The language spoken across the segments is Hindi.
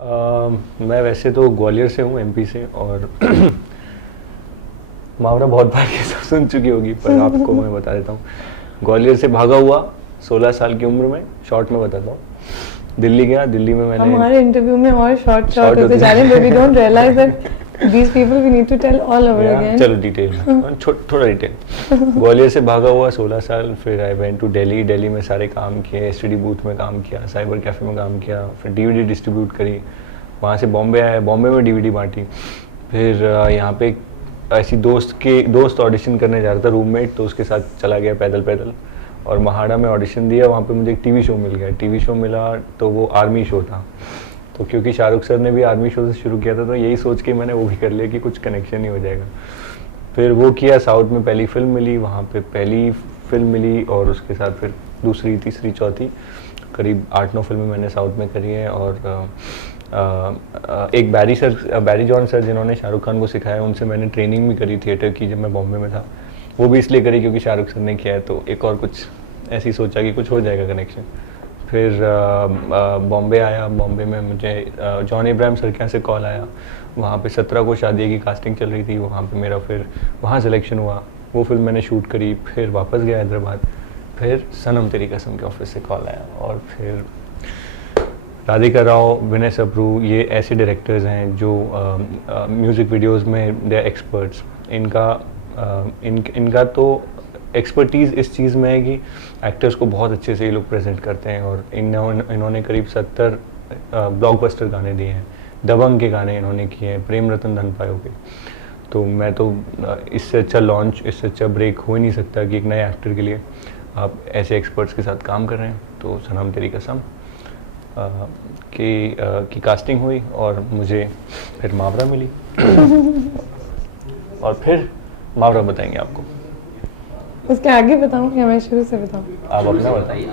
मैं वैसे तो ग्वालियर से हूँ, एमपी से, और मुहावरा बहुत बार ये सब सुन चुकी होगी, पर आपको मैं बता देता हूँ। ग्वालियर से भागा हुआ 16 साल की उम्र में, शॉर्ट में बताता हूँ। दिल्ली गया, दिल्ली में मैंने हमारे इंटरव्यू में और शॉर्ट Short होते जा रहे हैं, but we don't realize that these people we need to tell all over या, again. चलो डिटेल में थोड़ा डिटेल। ग्वालियर से भागा हुआ 16 साल, फिर I went to Delhi. Delhi में सारे काम किए, एसटीडी बूथ में काम किया, साइबर कैफ़े में काम किया, फिर डीवीडी डिस्ट्रीब्यूट करी। वहाँ से बॉम्बे आया, बॉम्बे में डीवीडी बांटी। फिर यहाँ पे ऐसी दोस्त ऑडिशन करने जा रहा था, रूममेट, तो उसके साथ चला गया पैदल पैदल, और महाड़ा में ऑडिशन दिया। वहाँ पे मुझे एक टीवी शो मिल गया। टीवी शो मिला तो वो आर्मी शो था, तो क्योंकि शाहरुख सर ने भी आर्मी शो से शुरू किया था, तो यही सोच के मैंने वो भी कर लिया कि कुछ कनेक्शन ही हो जाएगा। फिर वो किया, साउथ में पहली फिल्म मिली, वहाँ पे पहली फिल्म मिली, और उसके साथ फिर दूसरी, तीसरी, चौथी, करीब 8-9 फिल्में मैंने साउथ में करी हैं। और एक बैरी जॉन सर जिन्होंने शाहरुख खान को सिखाया, उनसे मैंने ट्रेनिंग भी करी थिएटर की जब मैं बॉम्बे में था। वो भी इसलिए करी क्योंकि शाहरुख सर ने किया है, तो एक और कुछ ऐसी सोचा कि कुछ हो जाएगा कनेक्शन। फिर बॉम्बे आया। बॉम्बे में मुझे जॉन इब्राहिम सर के यहाँ से कॉल आया। वहाँ पे 17 को शादी की कास्टिंग चल रही थी, वहाँ पे मेरा फिर वहाँ सिलेक्शन हुआ। वो फिल्म मैंने शूट करी, फिर वापस गया हैदराबाद। फिर सनम तेरी कसम के ऑफिस से कॉल आया, और फिर राधिका राव, विनय सबरू, ये ऐसे डायरेक्टर्स हैं जो म्यूज़िक वीडियोस में दे एक्सपर्ट्स। इनका तो एक्सपर्टीज़ इस चीज़ में है कि एक्टर्स को बहुत अच्छे से ये लोग प्रेजेंट करते हैं, और इन्होंने करीब 70 ब्लॉकबस्टर गाने दिए हैं। दबंग के गाने इन्होंने किए हैं, प्रेम रतन धन पायो के। तो मैं तो इससे अच्छा लॉन्च, इससे अच्छा ब्रेक हो ही नहीं सकता कि एक नए एक्टर के लिए आप ऐसे एक्सपर्ट्स के साथ काम कर रहे हैं। तो सनम तेरी कसम की कास्टिंग हुई, और मुझे फिर मुहावरा मिली। और फिर मुहावरा बताएंगे आपको। उसके आगे बताऊं या मैं शुरू से बताऊं? आप अपना बताइए।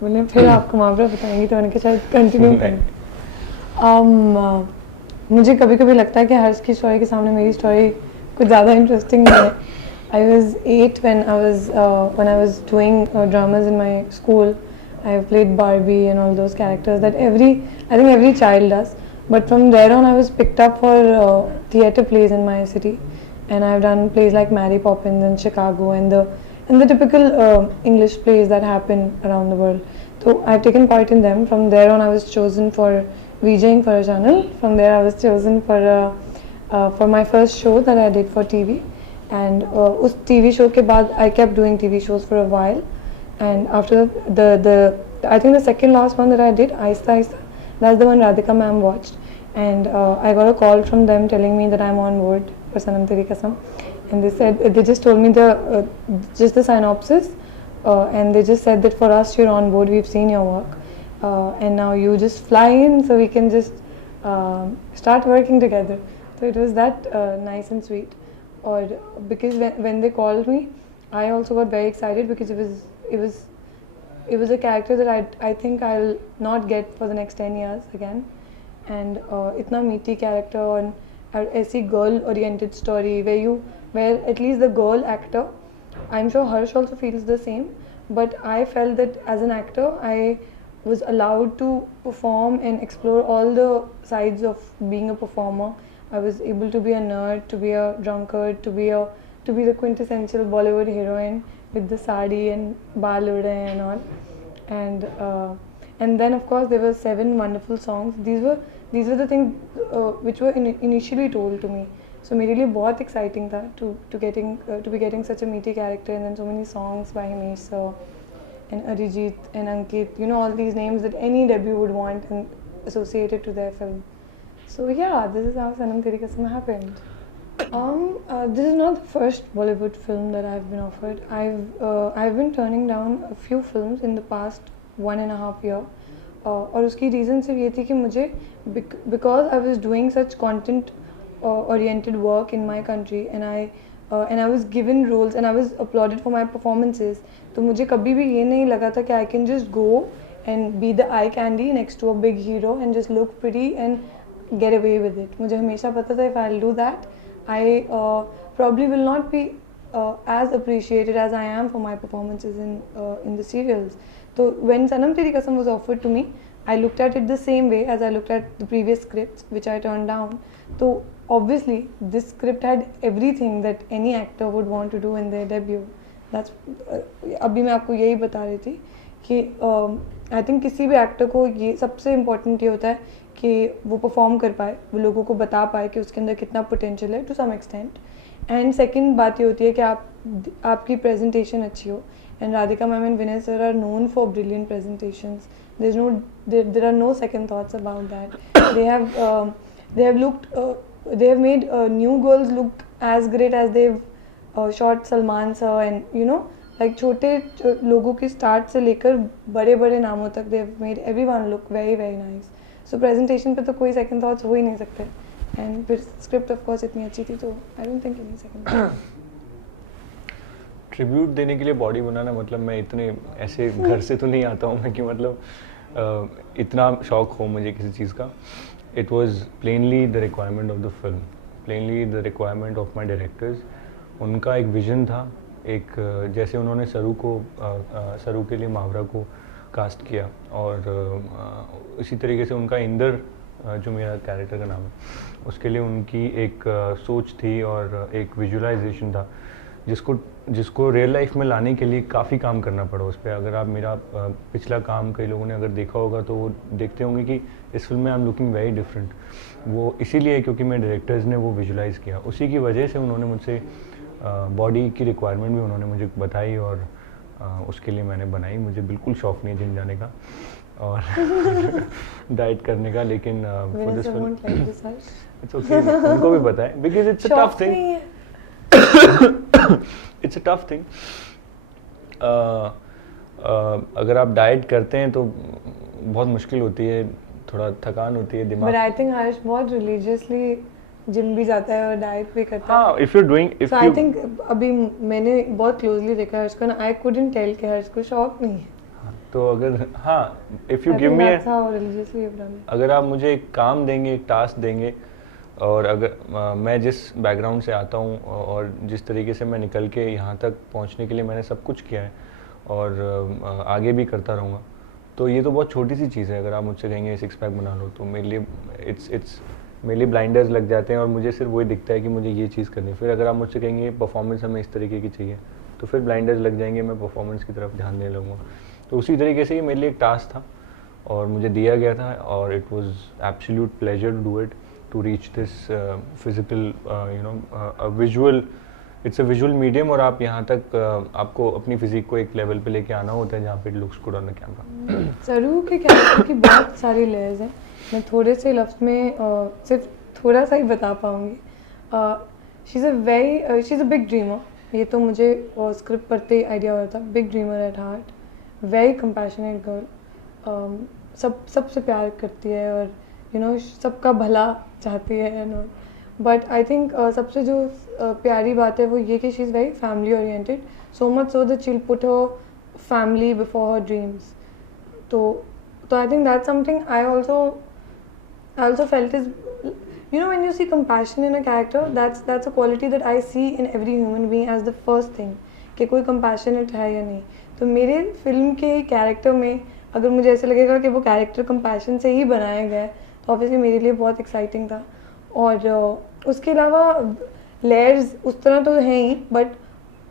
बोले फिर आपको मुहावरा बताएंगी, तो मैंने कहा शायद कंटिन्यू करें। मुझे कभी कभी लगता है कि हर्ष की स्टोरी के सामने मेरी स्टोरी कुछ ज़्यादा इंटरेस्टिंग नहीं है। I was 8 when I was doing dramas in my school. I have played Barbie and all those characters that I think every child does. But from there on, I was picked up for theatre plays in my city, and I have done plays like Mary Poppins and Chicago and the typical English plays that happen around the world. So I have taken part in them. From there on, I was chosen for VJing for a channel. From there, I was chosen for my first show that I did for TV. And उस TV show के बाद I kept doing TV shows for a while, and after the I think the second last one that I did, Aista Aista, that's the one Radhika ma'am watched, and I got a call from them telling me that I'm on board for Sanam Teri Kasam, and they just told me just the synopsis, and they just said that for us you're on board, we've seen your work, and now you just fly in so we can just start working together. So it was that nice and sweet. Or because when they called me, I also got very excited because it was a character that I think I'll not get for the next 10 years again, and itna meaty character and ऐसी girl oriented story where at least the girl actor, I'm sure Harsh also feels the same, but I felt that as an actor I was allowed to perform and explore all the sides of being a performer. I was able to be a nerd, to be a drunkard, to be the quintessential Bollywood heroine with the sari and baal ude and all. And then of course there were 7 wonderful songs. These were the things which were initially told to me. So मेरे लिए बहुत exciting था to be getting such a meaty character, and then so many songs by Himesh sir and Arijit and Ankit. You know, all these names that any debut would want and associated to their film. So yeah, this is how Sanam Teri Kasam happened. This is not the first Bollywood film that I've been offered. I've been turning down a few films in the past 1.5 year. और उसकी reason सिर्फ ये थी कि मुझे because I was doing such content oriented work in my country, and I was given roles and I was applauded for my performances. तो मुझे कभी भी ये नहीं लगा था कि I can just go and be the eye candy next to a big hero and just look pretty and get away with it. मुझे हमेशा पता था if I'll do that, I probably will not be as appreciated as I am for my performances in the serials. So when Sanam Teri Kasam was offered to me, I looked at it the same way as I looked at the previous scripts which I turned down. So obviously this script had everything that any actor would want to do in their debut. That's अभी मैं आपको यही बता रही थी कि आई थिंक किसी भी एक्टर को ये सबसे इम्पोर्टेंट ये होता है कि वो परफॉर्म कर पाए, वो लोगों को बता पाए कि उसके अंदर कितना पोटेंशियल है to some extent. And second बात ये होती है कि आपकी प्रेजेंटेशन अच्छी हो. And Radhika ma'am and Vinay sir are known for brilliant presentations. there are no second thoughts about that. they have looked they have made new girls look as great as they've shot Salman sir, and you know, like छोटे लोगों की स्टार्ट से लेकर बड़े बड़े नामों तक they have made everyone look very very nice. So presentation पे तो कोई second thoughts हो ही नहीं सकते. And फिर script of course इतनी अच्छी थी तो I don't think any second thoughts. Tribute देने के लिए बॉडी बनाना मतलब मैं इतने ऐसे घर से तो नहीं आता हूँ मैं कि मतलब इतना शौक हो मुझे किसी चीज़ का. It was plainly the requirement of the film, plainly the requirement of my directors. उनका एक विजन था, एक जैसे उन्होंने सरू के लिए मावरा को कास्ट किया और इसी तरीके से उनका इंदर जो मेरा कैरेक्टर का नाम है उसके लिए उनकी एक सोच थी और एक विजुअलाइजेशन था जिसको रियल लाइफ में लाने के लिए काफ़ी काम करना पड़ा उस पर. अगर आप मेरा पिछला काम कई लोगों ने अगर देखा होगा तो वो देखते होंगे कि इस फिल्म में I am looking very different. वो इसीलिए क्योंकि मेरे डायरेक्टर्स ने वो विजुलाइज़ किया, उसी की वजह से उन्होंने मुझसे बॉडी की रिक्वायरमेंट भी उन्होंने मुझे बताई और उसके लिए मैंने बनाई. मुझे बिल्कुल शौक नहीं जिम जाने का और डाइट करने का, लेकिन for this film it's okay. उनको भी पता है because it's a tough thing. It's a tough thing. अगर आप डाइट करते हैं तो बहुत मुश्किल होती है, थोड़ा थकान होती है दिमाग. But I think हर्ष बहुत religiously जिम भी जाता है और डाइट भी करता है. हाँ, if you're doing, if so you, I think अभी मैंने बहुत क्लोजली देखा हर्ष को ना, I couldn't tell कि हर्ष को शौक नहीं है. तो अगर हाँ, if you I give think me that's how religiously you've done it. अगर आप मुझे एक काम देंगे, एक टास्क देंगे और अगर मैं जिस बैकग्राउंड से आता हूँ और जिस तरीके से मैं निकल के यहाँ तक पहुँचने के लिए मैंने सब कुछ किया है और आगे भी करता रहूँगा, तो ये तो बहुत छोटी सी चीज़ है. अगर आप मुझसे कहेंगे सिक्स पैक बना लो तो मेरे लिए मेरे लिए ब्लाइंडर्स लग जाते हैं और मुझे सिर्फ वही दिखता है कि मुझे ये चीज़ करनी है. फिर अगर आप मुझसे कहेंगे परफॉर्मेंस हमें इस तरीके की चाहिए तो फिर ब्लाइंडर्स लग जाएंगे, मैं परफॉर्मेंस की तरफ ध्यान देने लगूँगा. तो उसी तरीके से ये मेरे लिए एक टास्क था और मुझे दिया गया था और it was absolute pleasure to do it, to reach this physical visual. It's a visual medium और आप यहाँ तक आपको अपनी फिजिक को एक लेवल पे लेके आना होता है जहाँ पे it looks good on the camera. सरू के कैरेक्टर की बहुत सारी लेयर्स हैं. मैं थोड़े से लफ्ज़ में सिर्फ थोड़ा सा ही बता पाऊँगी. She is a big dreamer. ये तो मुझे स्क्रिप्ट पढ़ते ही आइडिया हुआ था. Big dreamer at heart, very compassionate girl. सबसे प्यार करती है और यू नो सबका भला चाहती है and all. But I think सबसे जो प्यारी बात है वो ये कि she is very family oriented, so much so that she will put her family before her dreams. तो I think that's something I also felt is, you know, when you see compassion in a character, that's a quality that I see in every human being as the first thing कि कोई compassionate है या नहीं. तो मेरे फिल्म के कैरेक्टर में अगर मुझे ऐसे लगेगा कि वो कैरेक्टर compassion से ही बनाया गया है तो ऑब्वियसली मेरे लिए बहुत एक्साइटिंग था. और उसके अलावा लेयर्स उस तरह तो हैं ही, बट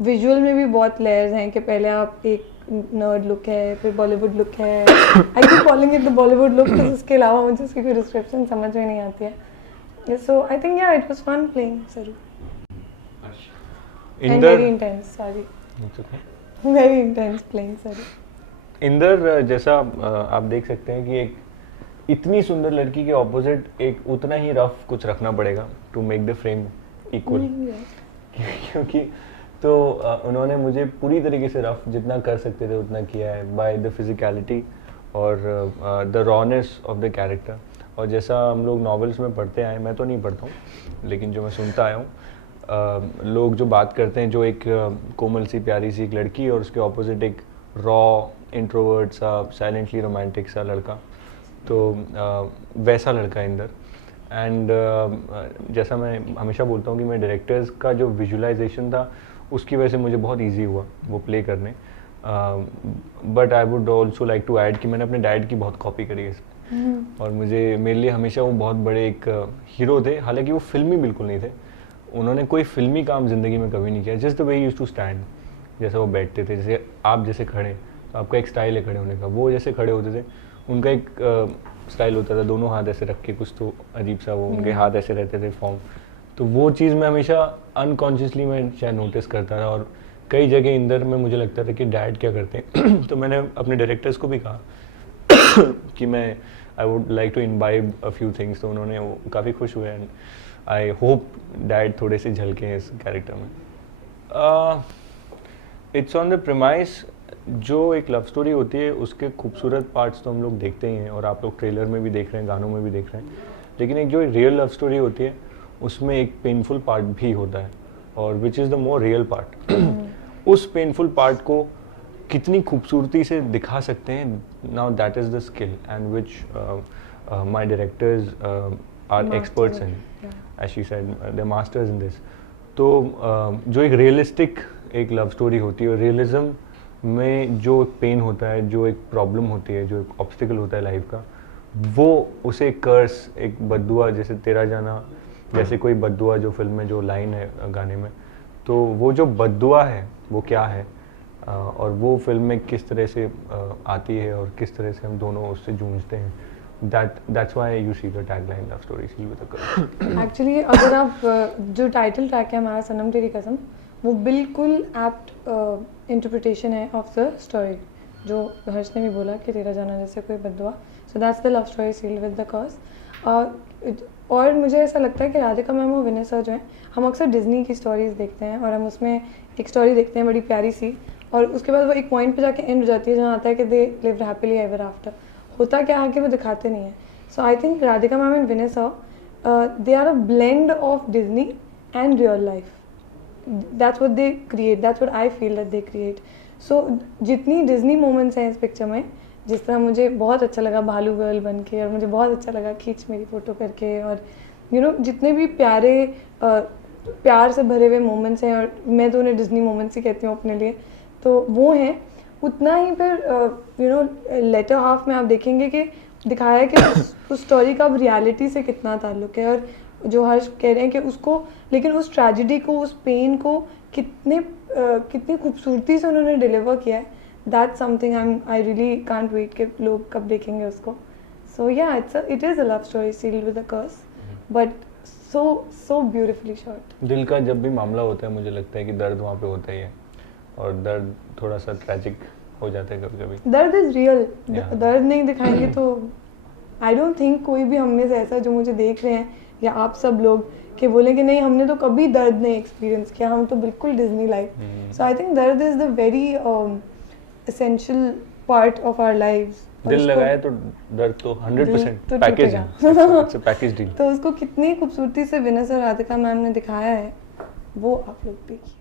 विजुअल में भी बहुत लेयर्स हैं कि पहले आप एक नर्ड लुक है, फिर बॉलीवुड लुक है. I keep calling it the Bollywood look because उसके अलावा मुझे उसकी कोई डिस्क्रिप्शन समझ में नहीं आती है. सो आई थिंक या इट वाज फन प्लेइंग सरू and very intense. Sorry, very intense playing सरू. इंदर जैसा आप देख सकते हैं कि एक इतनी सुंदर लड़की के ऑपोजिट एक उतना ही रफ कुछ रखना पड़ेगा to make the frame equal. क्योंकि तो उन्होंने मुझे पूरी तरीके से रफ जितना कर सकते थे उतना किया है बाय द फिजिकलिटी और the rawness of the character. और जैसा हम लोग नॉवेल्स में पढ़ते आए, मैं तो नहीं पढ़ता हूँ लेकिन जो मैं सुनता आया हूँ, लोग जो बात करते हैं, जो एक कोमल सी प्यारी सी एक लड़की और उसके ऑपोजिट एक रॉ इंट्रोवर्ट सा साइलेंटली रोमांटिक सा लड़का, तो वैसा लड़का इंदर. एंड जैसा मैं हमेशा बोलता हूँ कि मैं डायरेक्टर्स का जो विजुअलाइजेशन था उसकी वजह से मुझे बहुत इजी हुआ वो प्ले करने. But I would also like to add कि मैंने अपने डैड की बहुत कॉपी करी है इसमें। और मुझे मेरे लिए हमेशा वो बहुत बड़े एक हीरो थे, हालांकि वो फिल्मी बिल्कुल नहीं थे। उन्होंने कोई फिल्मी काम ज़िंदगी में कभी नहीं किया, just the way use to stand, जैसे वो बैठते थे, जैसे आप जैसे खड़े, तो आपका एक स्टाइल है खड़े होने का, वो जैसे खड़े होते थे उनका एक स्टाइल होता था, दोनों हाथ ऐसे रख के, कुछ तो अजीब सा वो उनके हाथ ऐसे रहते थे फॉर्म। तो वो चीज़ मैं हमेशा अनकॉन्शियसली मैं शायद नोटिस करता था, और कई जगह इंदर में मुझे लगता था कि डैड क्या करते हैं। तो मैंने अपने डायरेक्टर्स को भी कहा कि मैं I would like to imbibe a few things, तो उन्होंने वो काफ़ी खुश हुए। एंड आई होप डैड थोड़े से झलके हैं इस कैरेक्टर में। इट्स ऑन द प्रेमाइस, जो एक लव स्टोरी होती है उसके खूबसूरत पार्ट्स तो हम लोग देखते ही हैं, और आप लोग ट्रेलर में भी देख रहे हैं, गानों में भी देख रहे हैं, लेकिन एक जो रियल लव स्टोरी होती है उसमें एक पेनफुल पार्ट भी होता है, और which is the more real part. उस पेनफुल पार्ट को कितनी खूबसूरती से दिखा सकते हैं, now that is the skill and which my directors are experts in, as she said, they masters in this. तो जो एक रियलिस्टिक एक लव स्टोरी होती है, और रियलिज्म में जो एक पेन होता है, जो एक प्रॉब्लम होती है, जो एक ऑब्स्टिकल होता है लाइफ का, वो उसे कर्स, एक बद्दुआ, जैसे तेरा जाना जैसे कोई बद्दुआ जो फिल्म में जो लाइन है गाने में, तो वो जो बद्दुआ है वो क्या है, और वो फिल्म में किस तरह से आती है, और किस तरह से हम दोनों उससे जूझते हैं। That's why you see the tagline love story seal with a curse. Actually अगर आप जो टाइटल ट्रैक है हमारा सनम तेरी कसम, वो बिल्कुल एप्ट इंटरप्रिटेशन है ऑफ द स्टोरी, जो हर्ष ने भी बोला कि तेरा जाना जैसे कोई बद्दुआ, so that's the love story sealed with the curse. और मुझे ऐसा लगता है कि राधिका मैम और विनय सर जो हैं, हम अक्सर डिज्नी की स्टोरीज देखते हैं, और हम उसमें एक स्टोरी देखते हैं बड़ी प्यारी सी, और उसके बाद वो एक पॉइंट पे जाके एंड हो जाती है जहाँ आता है कि they lived happily ever after. होता क्या है कि वो दिखाते नहीं है। So I think Radhika ma'am and Vinay sir, they are a blend of Disney and real life, that's what they create, that's what I feel that they create. So जितनी डिज्नी मोमेंट्स हैं इस पिक्चर में, जिस तरह मुझे बहुत अच्छा लगा भालू गर्ल बन के, और मुझे बहुत अच्छा लगा खींच मेरी फ़ोटो करके, और यू नो जितने भी प्यारे प्यार से भरे हुए मोमेंट्स हैं, और मैं तो उन्हें डिज्नी मोमेंट्स ही कहती हूँ अपने लिए, तो वो हैं। उतना ही फिर यू नो लेटर हाफ में आप देखेंगे कि दिखाया है कि उस स्टोरी का अब रियलिटी से कितना ताल्लुक है, और जो हर्ष कह रहे हैं कि उसको, लेकिन उस ट्रेजिडी को, उस पेन को कितनी खूबसूरती से उन्होंने डिलीवर किया है। That's something I really can't wait कि लोग कब देखेंगे उसको। So yeah it is a love story sealed with a curse, but so beautifully shot. दिल का जब भी मामला होता है मुझे लगता है कि दर्द वहाँ पे होता ही है, और दर्द थोड़ा सा ट्रैजिक हो जाता है कभी कभी। दर्द इज रियल, दर्द नहीं दिखाएंगे तो आई डोंट थिंक कोई भी हम में से ऐसा जो मुझे देख रहे हैं या आप सब लोग कि बोलें कि नहीं हमने तो कभी दर्द नहीं एक्सपीरियंस किया, हम तो बिल्कुल Disney life. So I think दर्द is the very essential part of our lives. दिल लगाए तो दर्द तो 100% तो पैकेज है, इट्स अ पैकेज डील। तो उसको कितनी खूबसूरती से विनय सर राधिका मैम ने दिखाया है, वो आप लोग देखिए।